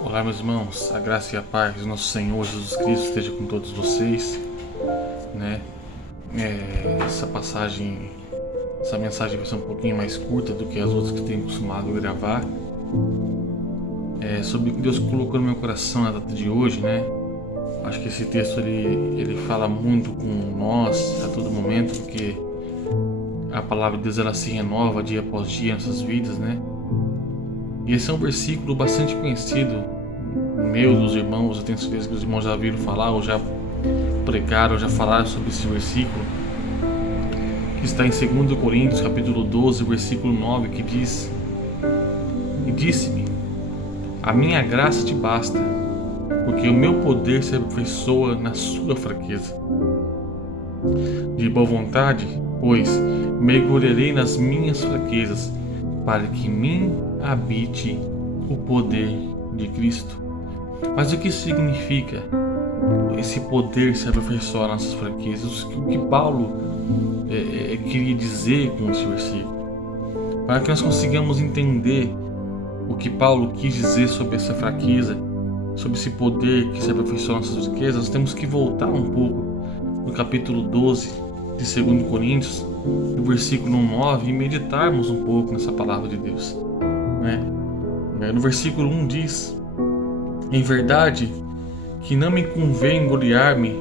Olá, meus irmãos, a graça e a paz do nosso Senhor Jesus Cristo esteja com todos vocês, né? Essa mensagem vai ser um pouquinho mais curta do que as outras que tenho costumado gravar. Sobre o que Deus colocou no meu coração na data de hoje, né? Acho que esse texto ele fala muito com nós a todo momento, porque a palavra de Deus ela se renova dia após dia em nossas vidas, né? E esse é um versículo bastante conhecido meu, dos irmãos. Eu tenho certeza que os irmãos já ouviram falar, ou já pregaram, ou já falaram sobre esse versículo, que está em 2 Coríntios, capítulo 12, versículo 9, que diz: E disse-me, a minha graça te basta, porque o meu poder se aperfeiçoa na sua fraqueza. De boa vontade, pois, mergulharei nas minhas fraquezas, para que em mim habite o poder de Cristo. Mas o que significa esse poder se aperfeiçoar nas nossas fraquezas? O que Paulo queria dizer com esse versículo? Para que nós consigamos entender o que Paulo quis dizer sobre essa fraqueza, sobre esse poder que se aperfeiçoa nas nossas fraquezas, nós temos que voltar um pouco no capítulo 12 de 2 Coríntios, no versículo 9, e meditarmos um pouco nessa palavra de Deus, né? No versículo 1 diz: Em verdade que não me convém gloriar-me,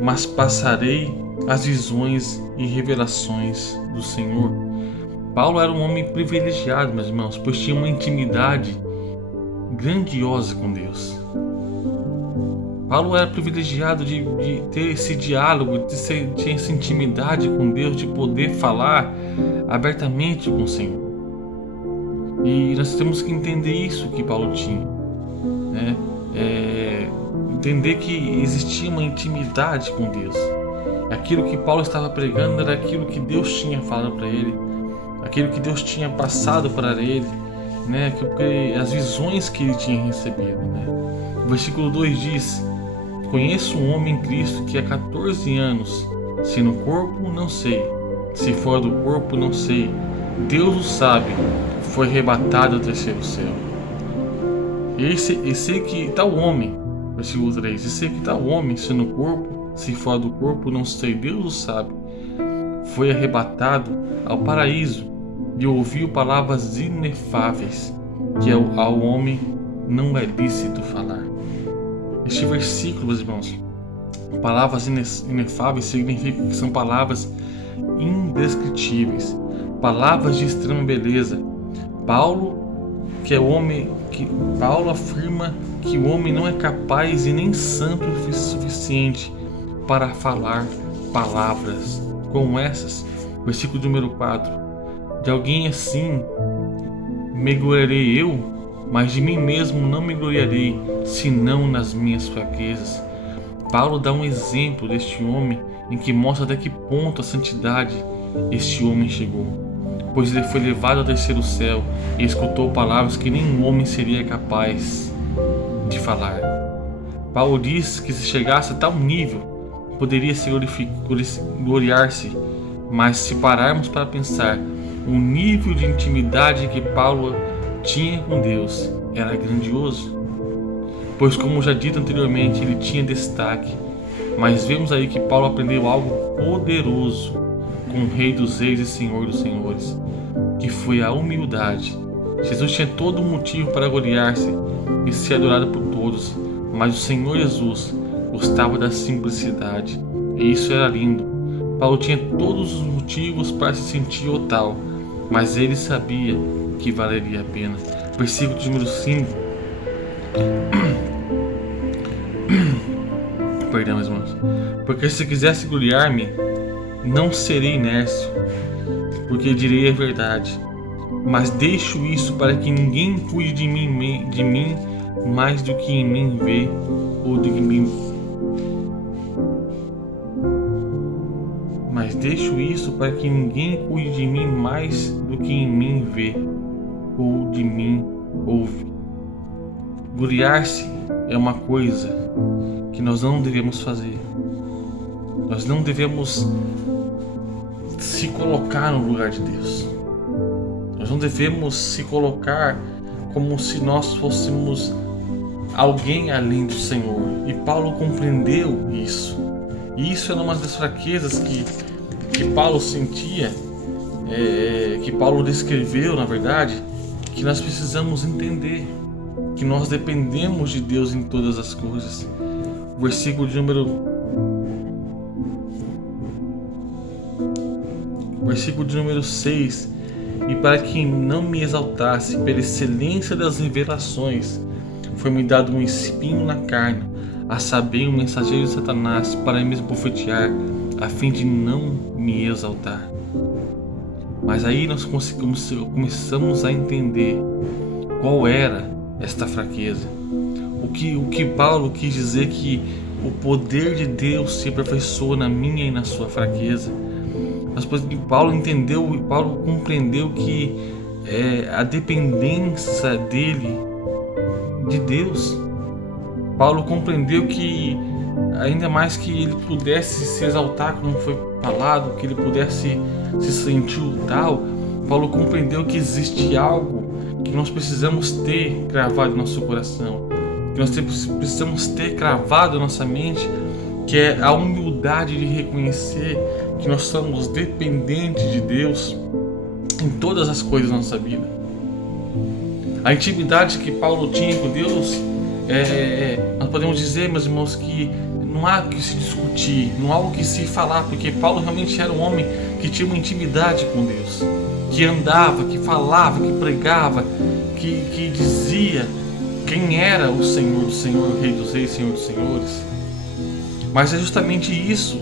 mas passarei as visões e revelações do Senhor. Paulo era um homem privilegiado, meus irmãos, pois tinha uma intimidade grandiosa com Deus. Paulo era privilegiado de ter esse diálogo, de ter essa intimidade com Deus, de poder falar abertamente com o Senhor. E nós temos que entender isso que Paulo tinha, né? Entender que existia uma intimidade com Deus. Aquilo que Paulo estava pregando era aquilo que Deus tinha falado para ele, aquilo que Deus tinha passado para ele, né? As visões que ele tinha recebido, né? O versículo 2 diz: Conheço um homem em Cristo que há 14 anos, se no corpo, não sei, se fora do corpo, não sei, Deus o sabe, foi arrebatado ao terceiro céu. E sei que tal homem, versículo 3, e sei que tal homem, se no corpo, se fora do corpo, não sei, Deus o sabe, foi arrebatado ao paraíso e ouviu palavras inefáveis, que ao homem não é lícito falar. Este versículo, meus irmãos, palavras inefáveis significa que são palavras indescritíveis, palavras de extrema beleza. Paulo afirma que o homem não é capaz e nem santo o suficiente para falar palavras como essas. Versículo número 4: De alguém assim me gloriarei eu, mas de mim mesmo não me gloriarei, senão nas minhas fraquezas. Paulo dá um exemplo deste homem em que mostra até que ponto a santidade este homem chegou, pois ele foi levado ao terceiro céu e escutou palavras que nenhum homem seria capaz de falar. Paulo diz que se chegasse a tal nível, poderia se gloriar-se, mas se pararmos para pensar, o nível de intimidade que Paulo tinha com Deus era grandioso, pois, como já dito anteriormente, ele tinha destaque. Mas vemos aí que Paulo aprendeu algo poderoso com o Rei dos Reis e Senhor dos Senhores, que foi a humildade. Jesus tinha todo um motivo para gloriar-se e ser adorado por todos, mas o Senhor Jesus gostava da simplicidade, e isso era lindo. Paulo tinha todos os motivos para se sentir o tal, mas ele sabia que valeria a pena. Versículo número 5. Perdão, meus irmãos. Porque se quisesse gloriar-me, não serei inércio, porque direi a verdade. Mas deixo isso para que ninguém cuide de mim mais do que em mim vê, ou de mim. Mas deixo isso para que ninguém cuide de mim mais do que em mim vê, ou de mim ouve. Gloriar-se é uma coisa que nós não devemos fazer. Nós não devemos se colocar no lugar de Deus. Nós não devemos se colocar como se nós fôssemos alguém além do Senhor. E Paulo compreendeu isso. E isso era uma das fraquezas que Paulo sentia, que Paulo descreveu, na verdade, que nós precisamos entender, que nós dependemos de Deus em todas as coisas. Versículo de número 6: e para que não me exaltasse pela excelência das revelações, foi-me dado um espinho na carne, a saber, um mensageiro de Satanás, para me esbofetear, a fim de não me exaltar. Mas aí nós começamos a entender qual era esta fraqueza. O que Paulo quis dizer, que o poder de Deus se aperfeiçoa na minha e na sua fraqueza. Mas Paulo entendeu e Paulo compreendeu que a dependência dele de Deus. Paulo compreendeu que, ainda mais que ele pudesse se exaltar, como foi falado, que ele pudesse se sentir tal, Paulo compreendeu que existe algo que nós precisamos ter gravado em nosso coração, que nós precisamos ter gravado em nossa mente, que é a humildade de reconhecer que nós somos dependentes de Deus em todas as coisas da nossa vida. A intimidade que Paulo tinha com Deus, nós podemos dizer, meus irmãos, que não há o que se discutir, não há o que se falar, porque Paulo realmente era um homem que tinha uma intimidade com Deus, que andava, que falava, que pregava, que dizia quem era o Senhor do Senhor, o Rei dos Reis, Senhor dos Senhores. Mas é justamente isso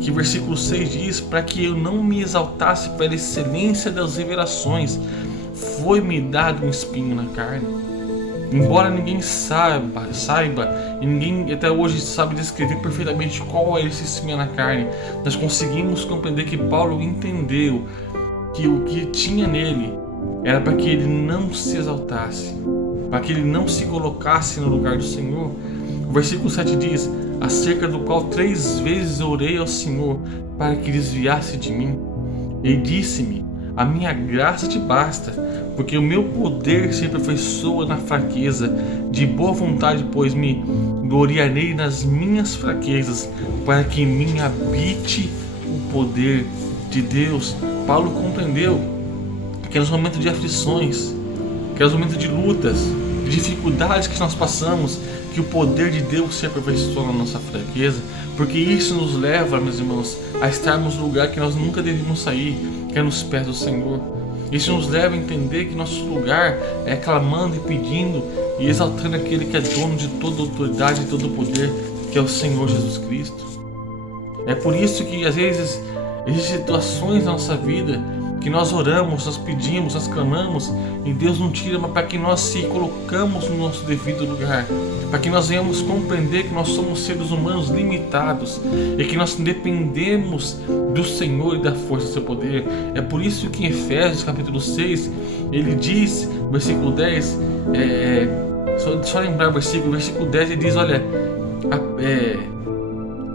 que versículo 6 diz: para que eu não me exaltasse pela excelência das revelações, foi-me dado um espinho na carne. Embora ninguém saiba, e ninguém até hoje sabe descrever perfeitamente qual é esse espinho na carne, nós conseguimos compreender que Paulo entendeu que o que tinha nele era para que ele não se exaltasse, para que ele não se colocasse no lugar do Senhor. O versículo 7 diz: acerca do qual 3 vezes orei ao Senhor para que desviasse de mim. E disse-me: a minha graça te basta, porque o meu poder se aperfeiçoa na fraqueza. De boa vontade, pois, me gloriarei nas minhas fraquezas, para que em mim habite o poder de Deus. Paulo compreendeu que nos momentos de aflições, que nos momentos de lutas, de dificuldades que nós passamos, que o poder de Deus se aperfeiçoa na nossa fraqueza, porque isso nos leva, meus irmãos, a estarmos no lugar que nós nunca deveríamos sair, que é nos pés do Senhor. Isso nos leva a entender que nosso lugar é clamando e pedindo e exaltando aquele que é dono de toda autoridade e todo o poder, que é o Senhor Jesus Cristo. É por isso que às vezes existem situações na nossa vida que nós oramos, nós pedimos, nós clamamos e Deus não tira, mas para que nós se colocamos no nosso devido lugar, para que nós venhamos compreender que nós somos seres humanos limitados e que nós dependemos do Senhor e da força do seu poder. É por isso que em Efésios capítulo 6 ele diz, versículo 10, só lembrar o versículo 10, ele diz: olha,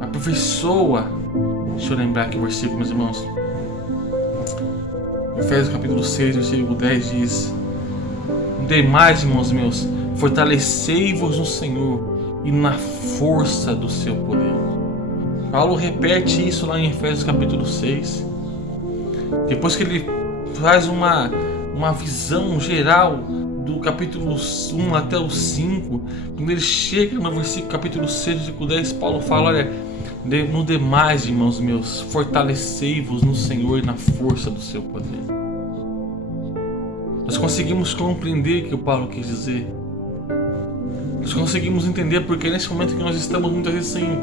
aperfeiçoa. Deixa eu lembrar aqui o versículo, meus irmãos. Efésios capítulo 6, versículo 10 diz: demais, irmãos meus, fortalecei-vos no Senhor e na força do seu poder. Paulo repete isso lá em Efésios capítulo 6. Depois que ele faz uma visão geral do capítulo 1 até o 5, quando ele chega no versículo capítulo 6, versículo 10, Paulo fala: olha, no demais, irmãos meus, fortalecei-vos no Senhor e na força do seu poder. Nós conseguimos compreender o que o Paulo quis dizer. Nós conseguimos entender porque nesse momento que nós estamos muitas vezes sem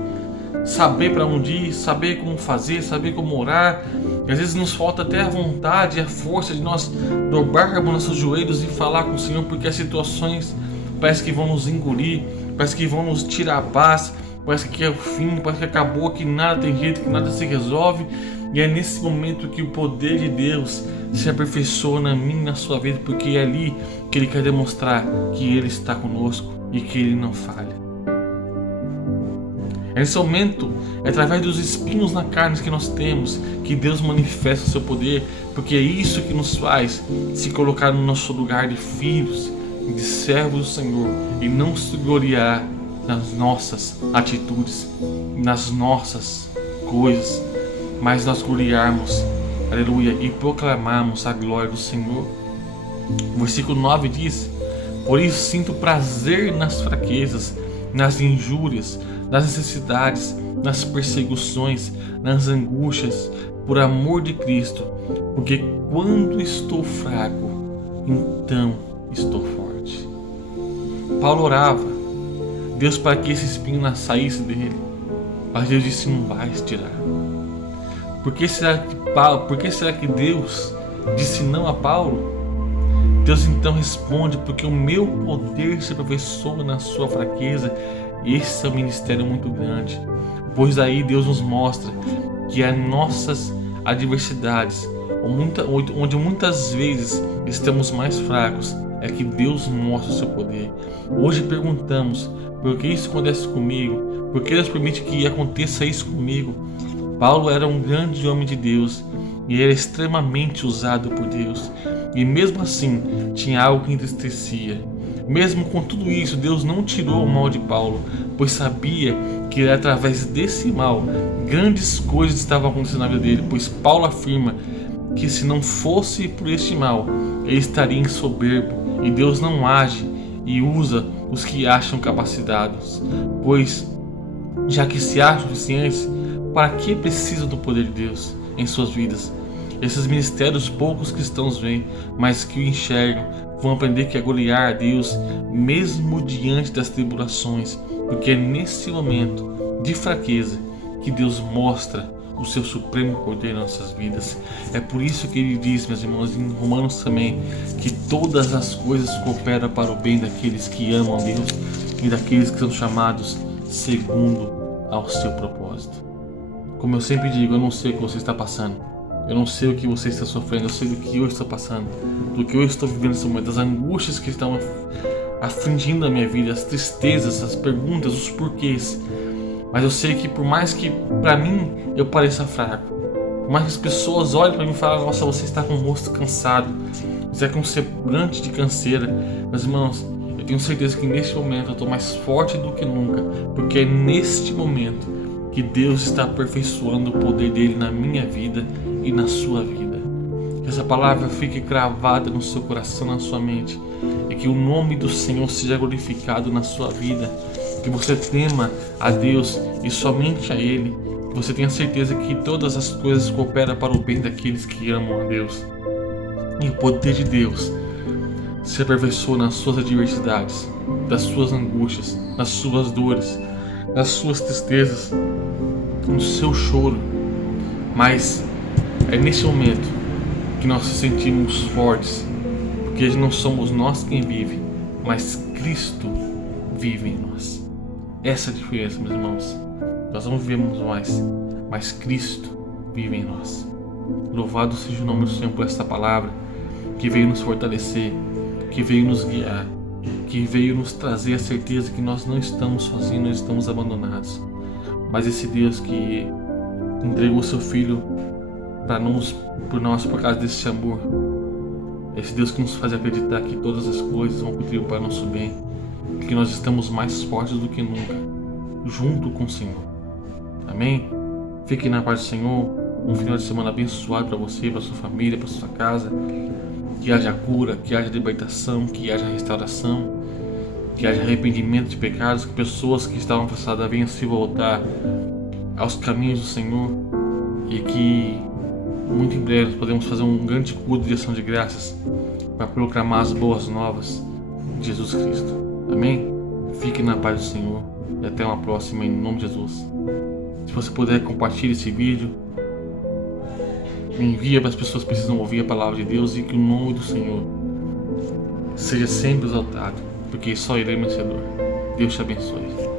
saber para onde ir, saber como fazer, saber como orar, e às vezes nos falta até a vontade e a força de nós dobrarmos nossos joelhos e falar com o Senhor, porque as situações parece que vão nos engolir, parece que vão nos tirar a paz, parece que é o fim, parece que acabou, que nada tem jeito, que nada se resolve. E é nesse momento que o poder de Deus se aperfeiçoa na minha e na sua vida, porque é ali que Ele quer demonstrar que Ele está conosco e que Ele não falha. É nesse momento, é através dos espinhos na carne que nós temos, que Deus manifesta o seu poder, porque é isso que nos faz se colocar no nosso lugar de filhos, de servos do Senhor e não se gloriar nas nossas atitudes, nas nossas coisas, mas nós gloriarmos, aleluia, e proclamarmos a glória do Senhor. O versículo 9 diz: por isso sinto prazer nas fraquezas, nas injúrias, nas necessidades, nas perseguições, nas angústias, por amor de Cristo, porque quando estou fraco, então estou forte. Paulo orava Deus para que esse espinho não saísse dele, mas Deus disse: não vai tirar. Por que será que Deus disse não a Paulo? Deus então responde: porque o meu poder se aperfeiçoa na sua fraqueza. Esse é um ministério muito grande, pois aí Deus nos mostra que as nossas adversidades, onde muitas vezes estamos mais fracos, é que Deus mostra o seu poder. Hoje perguntamos: por que isso acontece comigo? Por que Deus permite que aconteça isso comigo? Paulo era um grande homem de Deus e era extremamente usado por Deus, e mesmo assim tinha algo que entristecia. Mesmo com tudo isso, Deus não tirou o mal de Paulo, pois sabia que era através desse mal grandes coisas estavam acontecendo na vida dele, pois Paulo afirma que se não fosse por este mal, ele estaria em soberbo, e Deus não age e usa os que acham capacitados, pois já que se acham suficientes, para que precisam do poder de Deus em suas vidas? Esses ministérios poucos cristãos veem, mas que o enxergam, vão aprender que é gloriar a Deus mesmo diante das tribulações, porque é nesse momento de fraqueza que Deus mostra o seu supremo poder nas nossas vidas. É por isso que ele diz, meus irmãos, em Romanos também, que todas as coisas cooperam para o bem daqueles que amam a Deus e daqueles que são chamados segundo ao seu propósito. Como eu sempre digo, eu não sei o que você está passando, eu não sei o que você está sofrendo, eu sei do que eu estou passando, do que eu estou vivendo nesse momento, das angústias que estão afligindo a minha vida, as tristezas, as perguntas, os porquês. Mas eu sei que por mais que para mim eu pareça fraco, por mais que as pessoas olhem para mim e falem: nossa, você está com o rosto cansado, você está com um semblante de canseira, meus irmãos, eu tenho certeza que neste momento eu estou mais forte do que nunca, porque é neste momento que Deus está aperfeiçoando o poder dele na minha vida e na sua vida. Que essa palavra fique cravada no seu coração, na sua mente, e que o nome do Senhor seja glorificado na sua vida, que você tema a Deus e somente a Ele, que você tenha certeza que todas as coisas cooperam para o bem daqueles que amam a Deus, e o poder de Deus se aperfeiçoa nas suas adversidades, das suas angústias, nas suas dores, nas suas tristezas, no seu choro. Mas é nesse momento que nós nos sentimos fortes, porque não somos nós quem vive, mas Cristo vive em nós. Essa é a diferença, meus irmãos. Nós não vivemos mais, mas Cristo vive em nós. Louvado seja o nome do Senhor por esta palavra que veio nos fortalecer, que veio nos guiar, que veio nos trazer a certeza que nós não estamos sozinhos, não estamos abandonados. Mas esse Deus que entregou seu Filho por nós por causa desse amor, esse Deus que nos faz acreditar que todas as coisas vão contribuir para o nosso bem, que nós estamos mais fortes do que nunca, junto com o Senhor. Amém? Fique na paz do Senhor. Um final de semana abençoado para você, para sua família, para sua casa. Que haja cura, que haja libertação, que haja restauração, que haja arrependimento de pecados, que pessoas que estavam afastadas venham se voltar aos caminhos do Senhor, e que muito em breve podemos fazer um grande culto de ação de graças para proclamar as boas novas de Jesus Cristo. Amém? Fique na paz do Senhor e até uma próxima, em nome de Jesus. Se você puder, compartilhe esse vídeo, envia para as pessoas que precisam ouvir a palavra de Deus, e que o nome do Senhor seja sempre exaltado, porque só Ele é vencedor. Deus te abençoe.